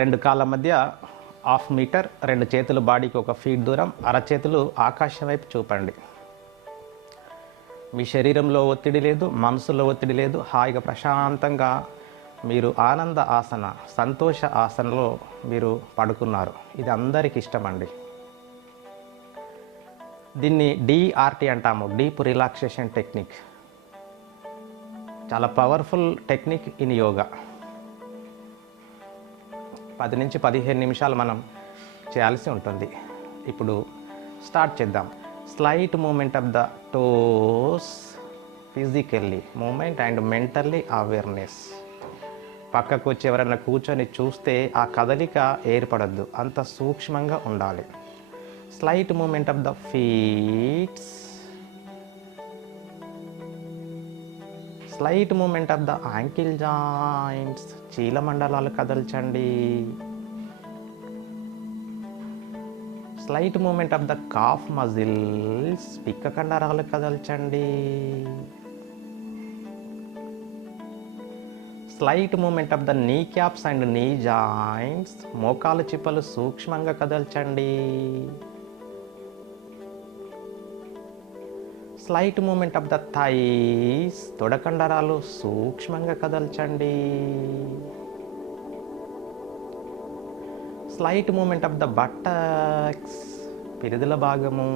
రెండు కాళ్ళ మధ్య హాఫ్ మీటర్, రెండు చేతులు బాడీకి 1 ఫీట్ దూరం, అరచేతులు ఆకాశం వైపు చూపండి. మీ శరీరంలో ఒత్తిడి లేదు, మనసులో ఒత్తిడి లేదు. హాయిగా ప్రశాంతంగా మీరు ఆనంద ఆసన, సంతోష ఆసనలో మీరు పడుకున్నారు. ఇది అందరికి ఇష్టమండి. దీన్ని డిఆర్టీ అంటాము, డీప్ రిలాక్సేషన్ టెక్నిక్. చాలా పవర్ఫుల్ టెక్నిక్ ఇన్ యోగా. 10 నుంచి 15 నిమిషాలు మనం చేయాల్సి ఉంటుంది. ఇప్పుడు స్టార్ట్ చేద్దాం. Slight moment of the toes, physically movement and mentally awareness. పక్కకు వచ్చి ఎవరైనా కూర్చొని చూస్తే ఆ కదలిక ఏర్పడద్దు, అంత సూక్ష్మంగా ఉండాలి. Slight moment of the feets, slight moment of the ankle joints, చీలమండలాలు కదల్చండి. Slight moment of the calf muscles, పిక్క కండరాలు కదల్చండి. Slight moment of the knee caps and knee joints, మోకాలు చిప్పలు సూక్ష్మంగా కదల్చండి. Slight moment of the thighs, తొడకండరాలు సూక్ష్మంగా కదల్చండి. Slight moment of the buttocks, పిరుదుల భాగము.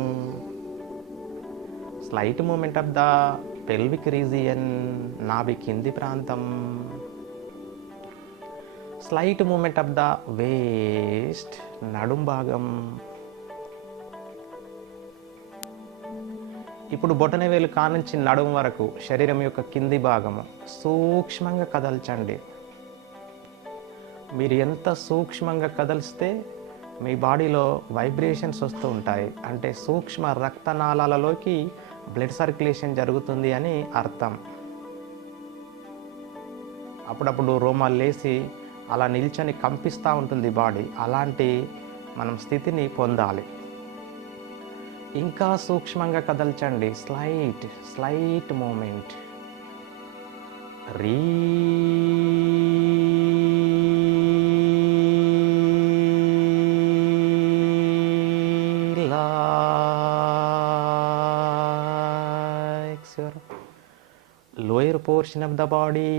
Slight moment of the pelvic region, నాభి కింది ప్రాంతం. Slight moment of the waist, నడుం భాగం. ఇప్పుడు బొటనవేలు కానుంచి నడుము వరకు శరీరం యొక్క కింది భాగము సూక్ష్మంగా కదల్చండి. మీరు ఎంత సూక్ష్మంగా కదిలిస్తే మీ బాడీలో వైబ్రేషన్స్ వస్తూ ఉంటాయి. అంటే సూక్ష్మ రక్తనాళాలలోకి బ్లడ్ సర్క్యులేషన్ జరుగుతుంది అని అర్థం. అప్పుడప్పుడు రోమాలు లేసి అలా నిల్చొని కంపిస్తూ ఉంటుంది బాడీ. అలాంటి మనం స్థితిని పొందాలి. ఇంకా సూక్ష్మంగా కదల్చండి. Slight moment. Relax your lower portion of the body.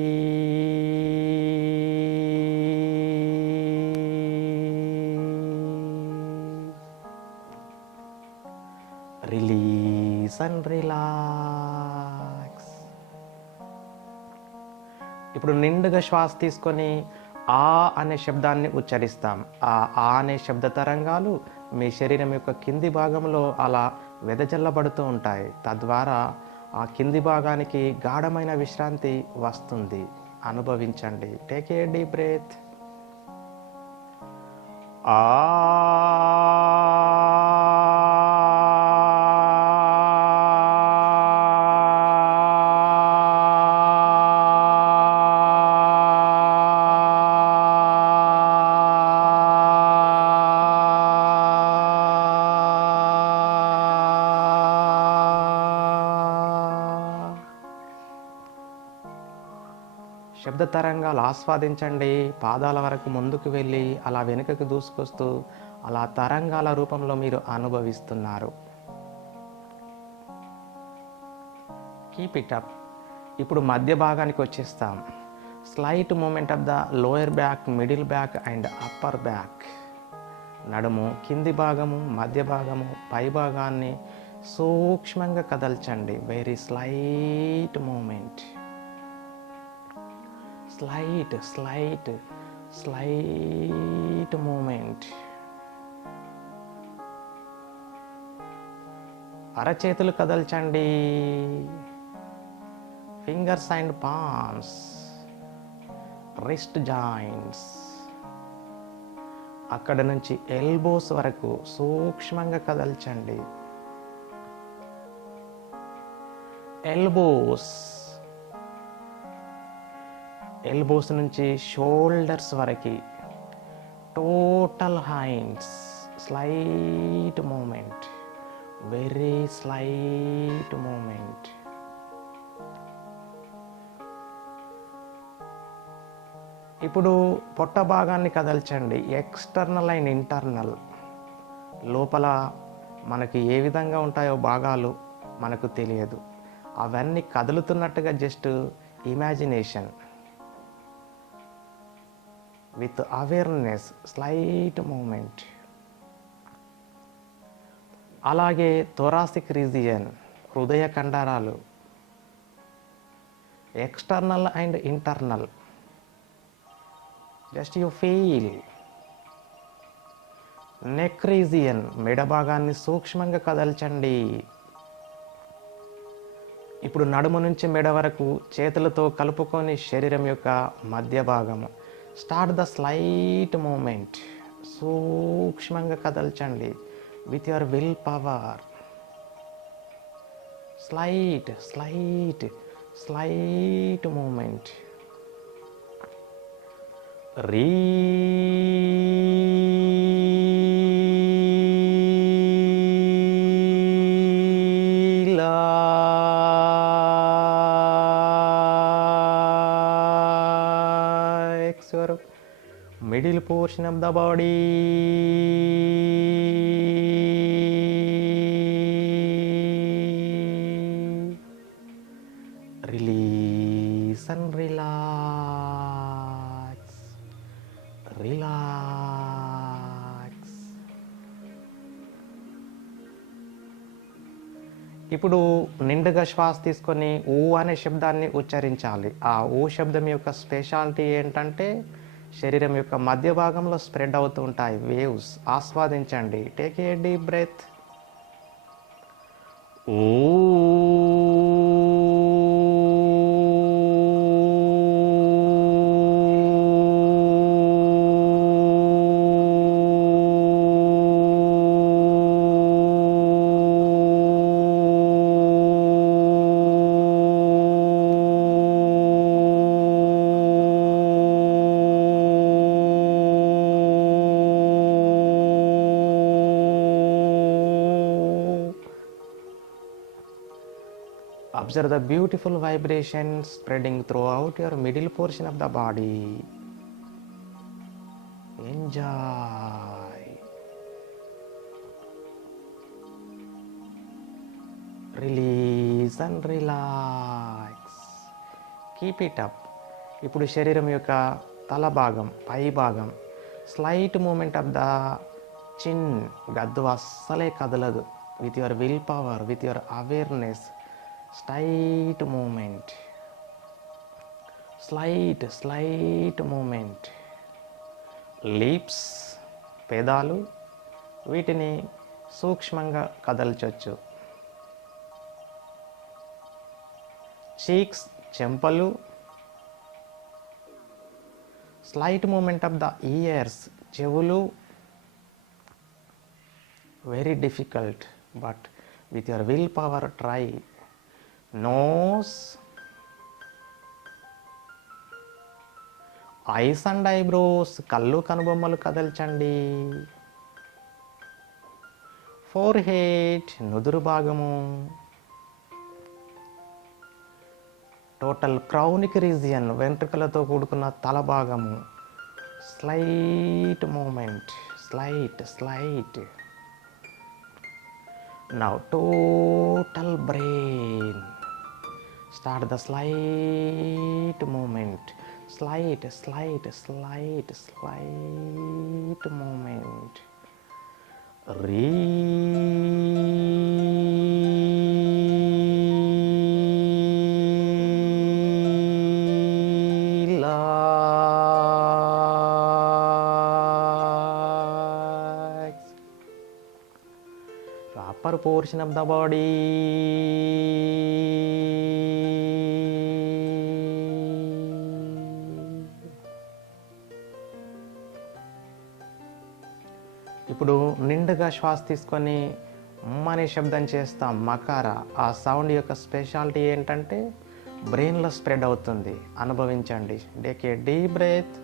Release and relax. ఇప్పుడు నిండుగా శ్వాస తీసుకొని ఆ అనే శబ్దాన్ని ఉచ్చరిస్తాం. ఆ అనే శబ్ద తరంగాలు మీ శరీరం యొక్క కింది భాగంలో అలా వెదజల్లబడుతూ ఉంటాయి. తద్వారా ఆ కింది భాగానికి గాఢమైన విశ్రాంతి వస్తుంది. అనుభవించండి. Take a deep breath. శబ్ద తరంగాలు ఆస్వాదించండి. పాదాల వరకు ముందుకు వెళ్ళి అలా వెనుకకు దూసుకొస్తూ అలా తరంగాల రూపంలో మీరు అనుభవిస్తున్నారు. Keep it up. ఇప్పుడు మధ్య భాగానికి వచ్చేస్తాం. Slight moment of the lower back, middle back and upper back. నడుము కింది భాగము, మధ్య భాగము, పై భాగాన్ని సూక్ష్మంగా కదల్చండి. Very slight moment. Slight moment. అరచేతులు కదల్చండి. Fingers and palms, wrist joints. అక్కడ నుంచి ఎల్బోస్ వరకు సూక్ష్మంగా కదల్చండి. ఎల్బోస్ నుంచి షోల్డర్స్ వరకు total hands. Slight moment. Very slight moment. ఇప్పుడు పొట్ట భాగాన్ని కదల్చండి. External and internal. లోపల మనకి ఏ విధంగా ఉంటాయో భాగాలు మనకు తెలియదు. అవన్నీ కదులుతున్నట్టుగా just imagination with awareness, slight moment. అలాగే థొరాసిక్ రీజియన్, హృదయ కండరాలు, external and internal. Just you feel. Neck region, మెడ భాగాన్ని సూక్ష్మంగా కదల్చండి. ఇప్పుడు నడుము నుంచి మెడ వరకు చేతులతో కలుపుకొని శరీరం యొక్క మధ్య భాగము. Start the slight moment. సూక్ష్మంగా కదల్చండి with your will power. Slight slight slight moment. Relax your middle portion of the body. Release and relax. Relax. ఇప్పుడు నిండుగా శ్వాస తీసుకొని ఊ అనే శబ్దాన్ని ఉచ్చరించాలి. ఆ ఊ శబ్దం యొక్క స్పెషాలిటీ ఏంటంటే శరీరం యొక్క మధ్య భాగంలో స్ప్రెడ్ అవుతూ ఉంటాయి వేవ్స్. ఆస్వాదించండి. Take a deep breath. Oh Observe the beautiful vibrations spreading throughout your middle portion of the body. Enjoy. Release and relax. Keep it up. ఇప్పుడు శరీరం యొక్క తల భాగం, పై భాగం, స్లైట్ మూమెంట్ ఆఫ్ ద చిన్. గద్దు అస్సలే కదలదు. With your will power, with your awareness, slight moment. Slight moment. Lips, పెదాలు, వీటిని సూక్ష్మంగా కదల్చొచ్చు. చీక్స్, చెంపలు. Slight moment of the ears, చెవులు. Very difficult, but with your will power try. Nose, eyes and eyebrows, కళ్ళు కనుబొమ్మలు కదల్చండి. ఫోర్ హెడ్, నుదురు భాగము. టోటల్ క్రౌనిక్ రీజియన్, వెంట్రుకలతో కూడుకున్న తల భాగము. Slight moment. Slight. Now total brain. Start the slight movement. Slight movement. Relax. The upper portion of the body. ఇప్పుడు నిండుగా శ్వాస తీసుకొని అనే శబ్దం చేస్తాం, మకార. ఆ సౌండ్ యొక్క స్పెషాలిటీ ఏంటంటే బ్రెయిన్లో స్ప్రెడ్ అవుతుంది. అనుభవించండి. Take a deep breath.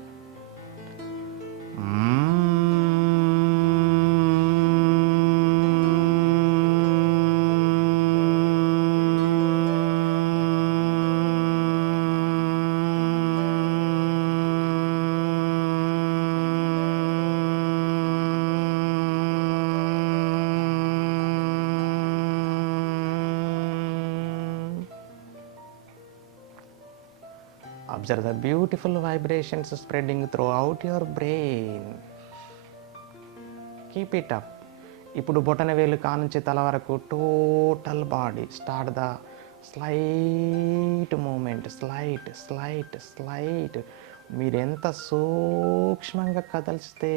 Observe the beautiful vibrations spreading throughout your brain. Keep it up. ఇప్పుడు బొటన వేలు కానుంచి తల వరకు total body start the slight moment. Slight slight slight. మీరు ఎంత సూక్ష్మంగా కదిలిస్తే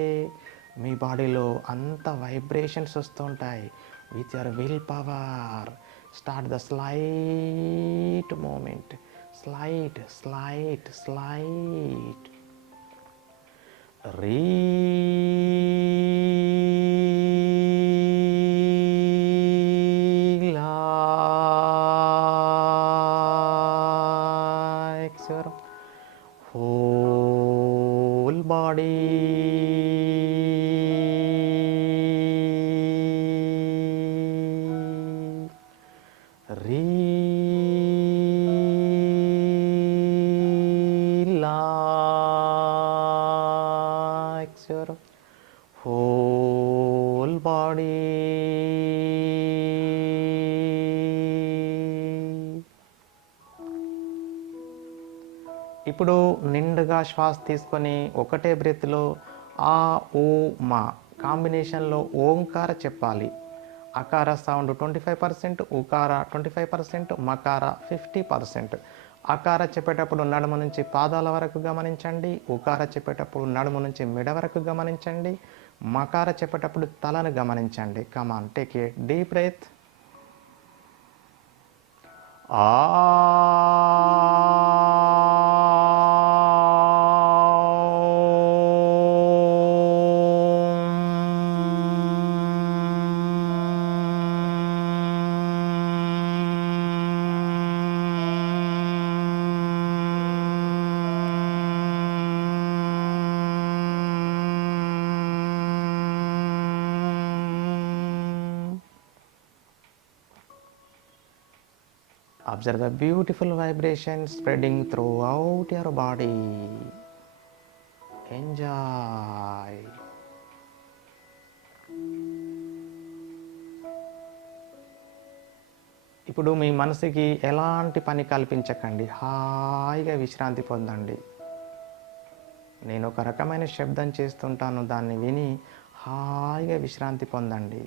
మీ బాడీలో అంత వైబ్రేషన్స్ వస్తుంటాయి. With your will power start the slight moment. Slight slight slight. Relax your whole body. Relax your whole body. ఇప్పుడు నిండుగా శ్వాస తీసుకొని ఒకటే బ్రెత్లో ఆ ఓ మా కాంబినేషన్లో ఓంకార చెప్పాలి. అకార సౌండ్ 25%, ఉకార 25%, మకార 50%. అకార చెప్పేటప్పుడు నడుము నుంచి పాదాల వరకు గమనించండి. ఉకార చెప్పేటప్పుడు నడుము నుంచి మెడ వరకు గమనించండి. మకార చెప్పేటప్పుడు తలను గమనించండి. Come on, take a deep breath. Observe the beautiful vibrations spreading throughout your body. Enjoy. ఇప్పుడు మీ మనసుకి ఎలాంటి పని కల్పించకండి. హాయిగా విశ్రాంతి పొందండి. నేను ఒక రకమైన శబ్దం చేస్తుంటాను, దాన్ని విని హాయిగా విశ్రాంతి పొందండి.